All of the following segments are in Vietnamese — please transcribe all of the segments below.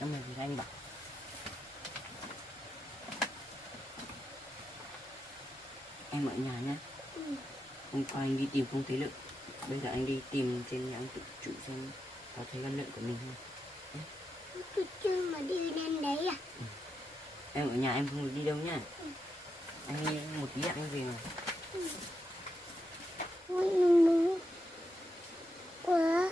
Trong này thì anh bảo em ở nhà nhé. Hôm qua anh đi tìm không thấy lợn, bây giờ anh đi tìm trên nhà anh tự chủ xem có thấy con lợn của mình không. Tôi chưa mà đi lên đấy à? Em ở nhà em không được đi đâu nhá. Anh đi một tí anh về mà. Ôi, quá.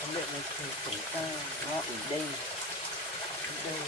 Con lợn này thì cũng ta nó ở đây. Ở đây.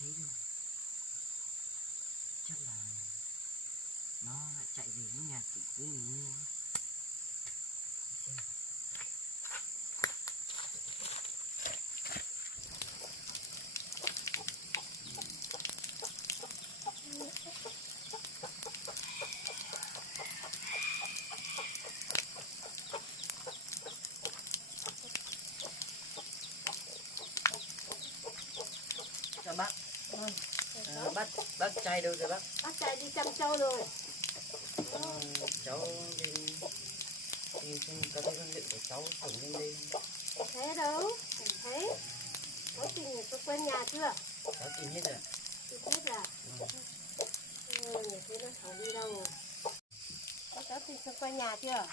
Thấy rồi, chắc là nó lại chạy về cái nhà chị của mình mua. Chào bác. Bác trai đâu rồi bác? Bác trai đi chăm trâu rồi. Cháu đi xem có cái con lợn của cháu sống lên đây. Thấy đâu? Thấy. Có tìm có quen nhà chưa? Cháu tìm hết rồi. Tìm hết à? Nhà thế nó sống đi đâu rồi? Cháu tìm xung quanh nhà chưa?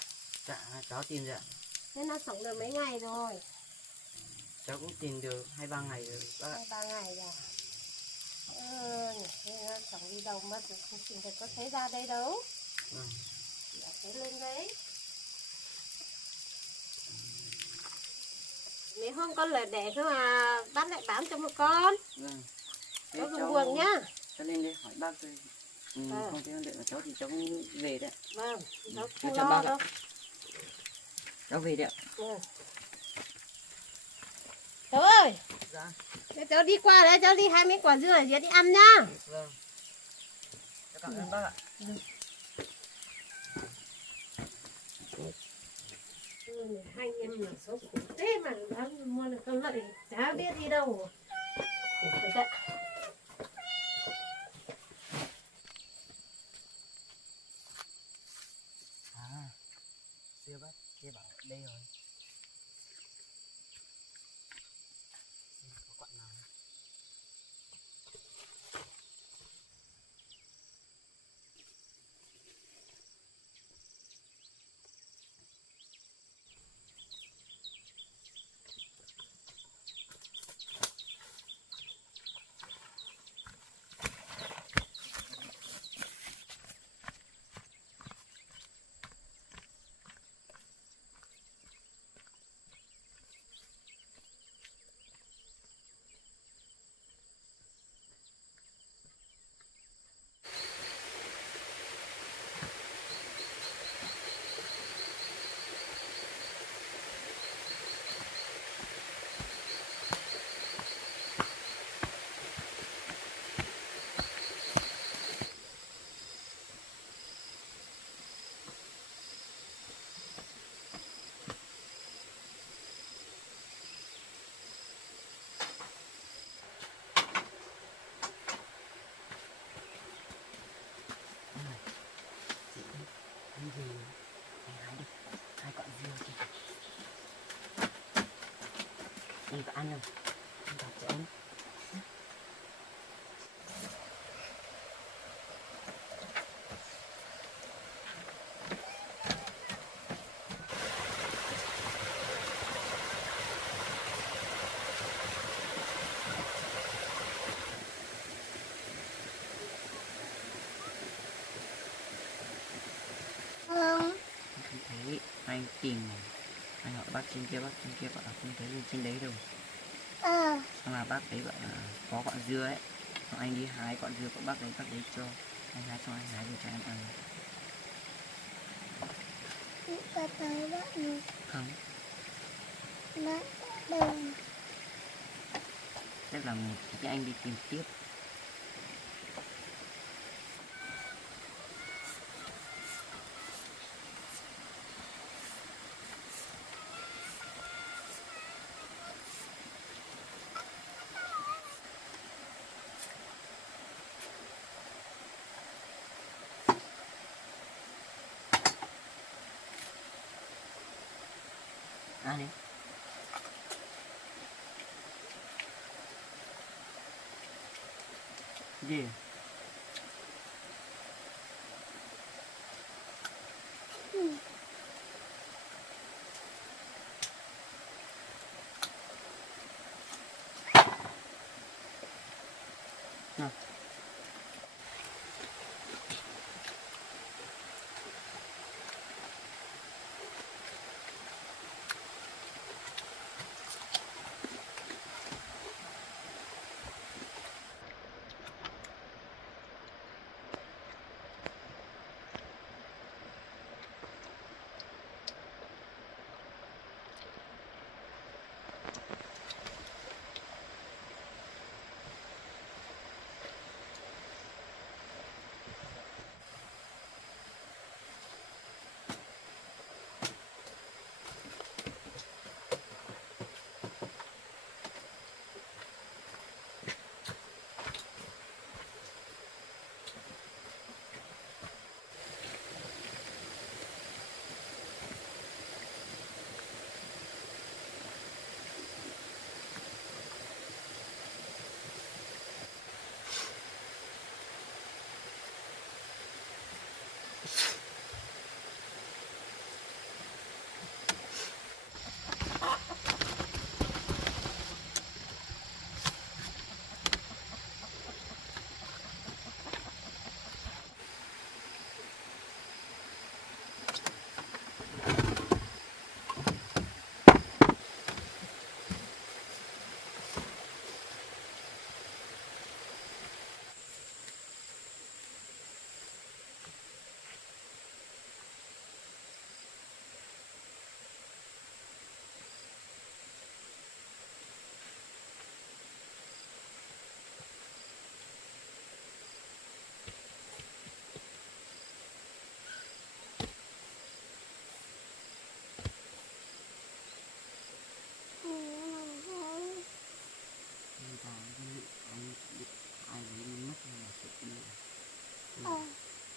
Dạ, cháu tìm rồi ạ. Thế nó sống được mấy ngày rồi? Cháu cũng tìm được 2-3 ngày rồi bác ạ. 2-3 ngày rồi. Thế nó sống đi đâu mất rồi, không tìm được có thấy ra đây đâu. Đã thấy lên đấy. Mấy hôm con lợn đẻ thôi mà bác lại bán cho một con. Vâng. Cháu đừng buồn nhá. Cháu lên đây hỏi bác thôi. Không thấy con lợn của cháu thì cháu cũng về đấy. Vâng, cháu Cháu không chào lo bác đâu. ạ. Cháu về đấy ạ. Cháu ơi, Dạ. cháu đi qua đấy, cháu đi 2 mấy quả dưa ở dưới đi ăn nhá. Vâng. Cháu cảm ơn bác ạ. Hai anh em là số khổ thế mà đang mua được con lợn chả biết đi đâu. Khổ thật đấy. Xưa bác kia bảo đây rồi. Có quặng nào? Anh có ăn không? Anh đọc cho em. Không. Không thấy. Anh tìm anh hỏi bác trên kia bảo không thấy lên trên đấy đâu. Xong là bác ấy bảo là có quả dưa ấy. Xong anh đi hái quả dưa của bác đấy cho. Anh hái xong anh hái về cho em ăn. Có tới bạn không? Không. Bạn đâu? Chắc là một cái anh đi tìm tiếp. Ăn đi. Gì? Nào. Ai muốn đi mất hay là sẽ đi.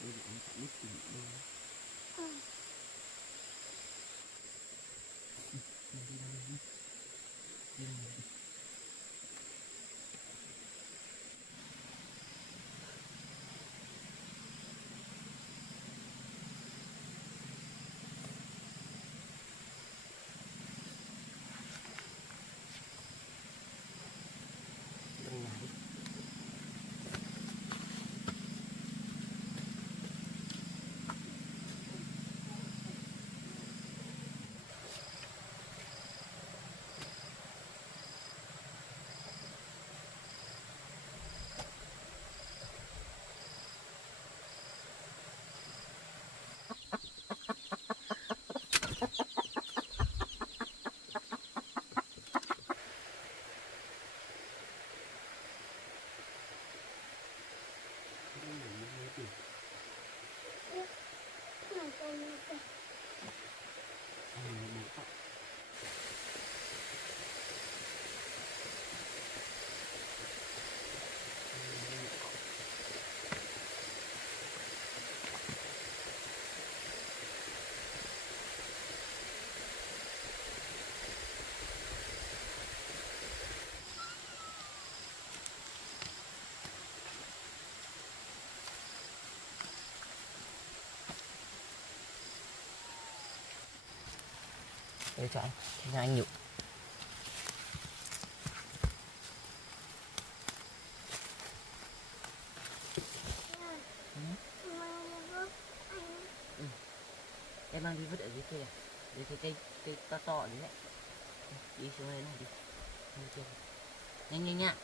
Bây giờ anh phải biết tìm đâu. Đi đâu đi. Đi đâu đi. Trong nhà đi. Để cho anh, thế là anh nhủ. Em mang đi vứt ở dưới kia, dưới cái cây to to ở dưới đấy. Đi xuống đây này đi. Nhanh nhanh nha.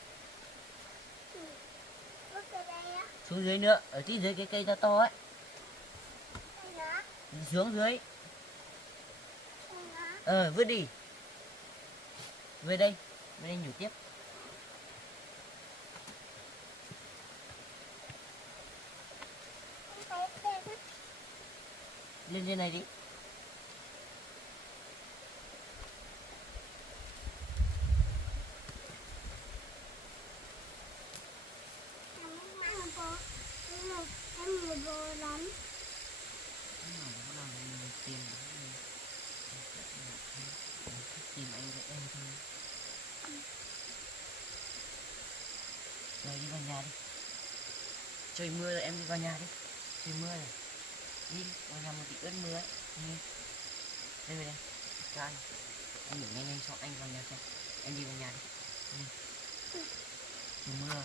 Xuống dưới nữa, ở tí dưới cái cây to to ấy. Xuống dưới. Vứt đi. Về đây nhủ tiếp. Lên trên này đi. Em bố lắm. Tìm anh với em thôi. Rồi đi vào nhà đi. Trời mưa rồi, em đi vào nhà đi. Trời mưa rồi. Đi vào nhà một tí ướt mưa ấy. Đi. Đây về đây. Cho anh. Anh ngủ nhanh nhanh xong anh vào nhà xem. Em đi vào nhà đi. Đi. Trời mưa rồi.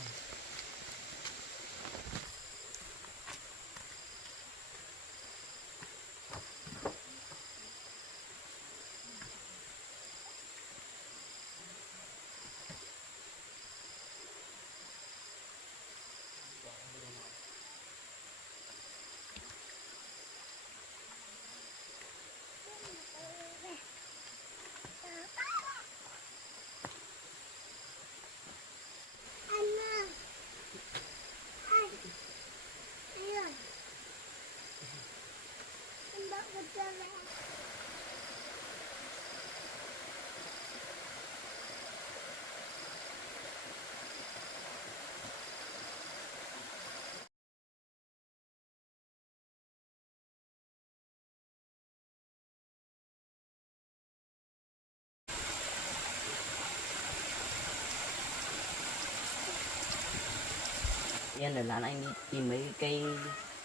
Yên ở lán anh đi tìm mấy cây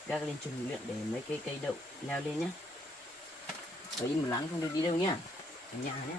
gác lên trùng lượn để mấy cây đậu leo lên nhá. Ở im một lán không được đi đâu nhá. Ở nhà nhá.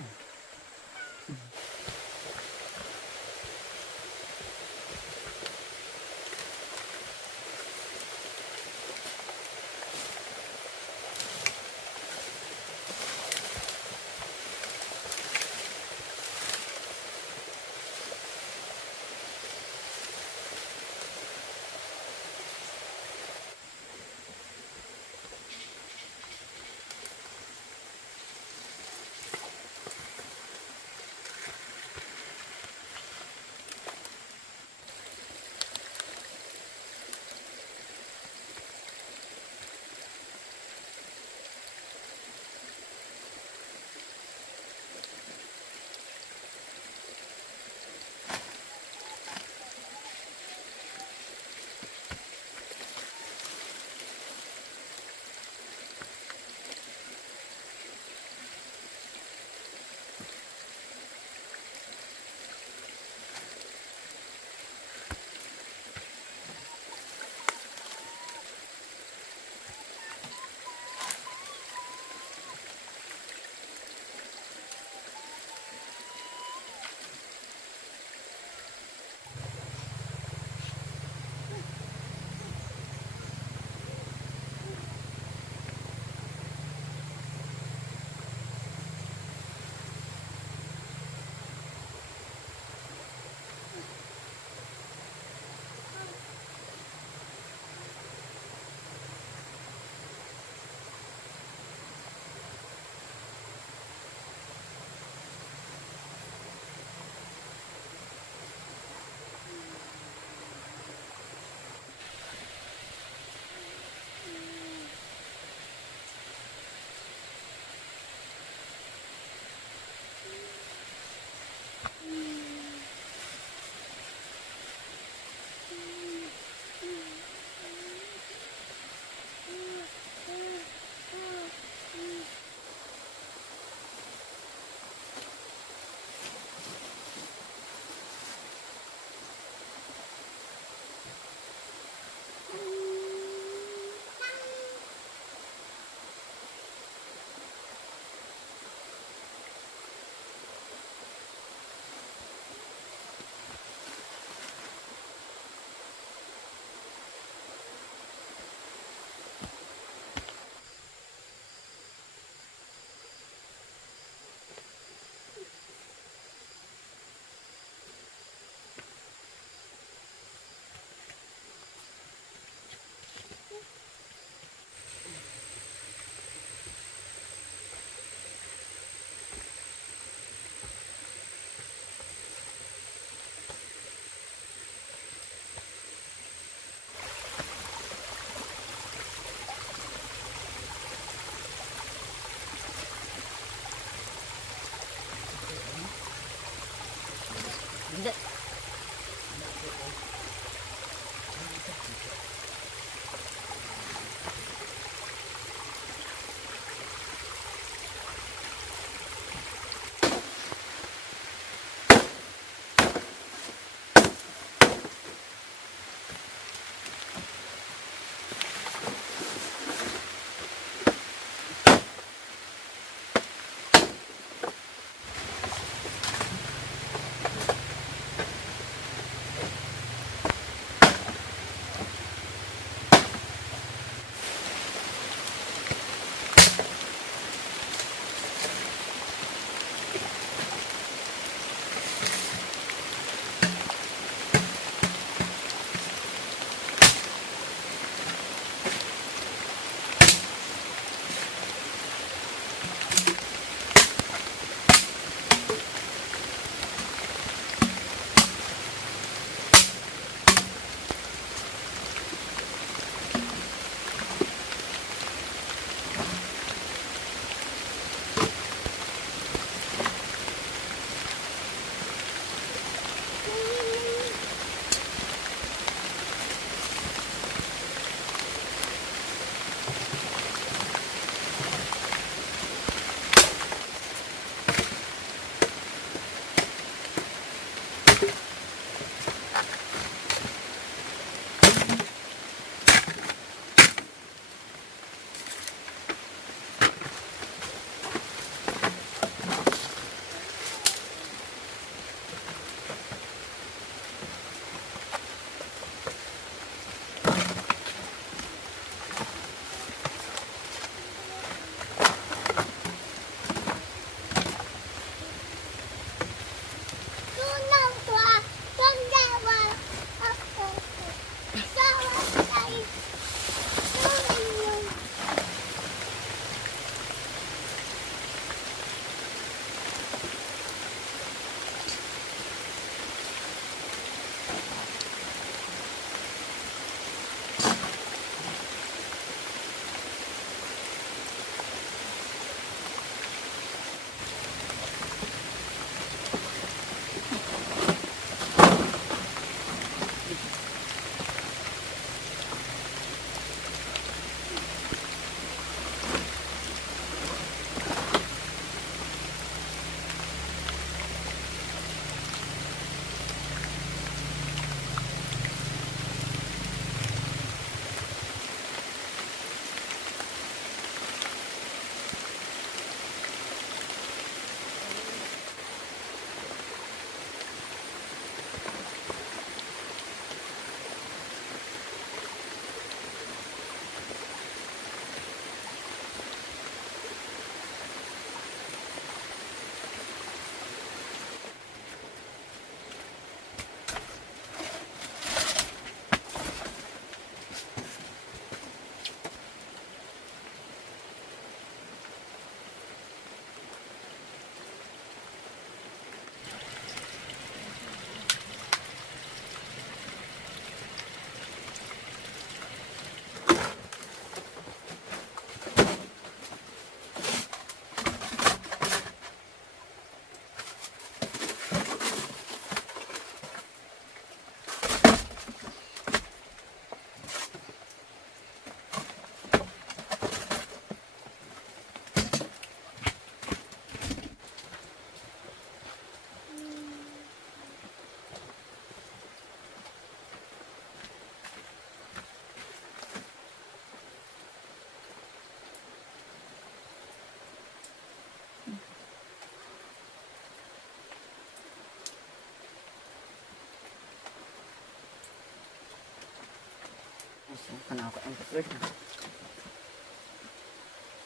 xuống phần nào của em phải ướt nào.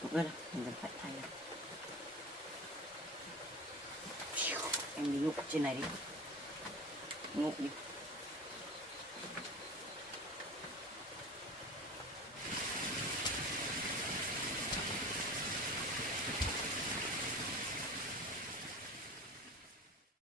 Cũng ướt đâu, mình cần phải thay ra. Em đi ngục trên này đi. Ngục đi.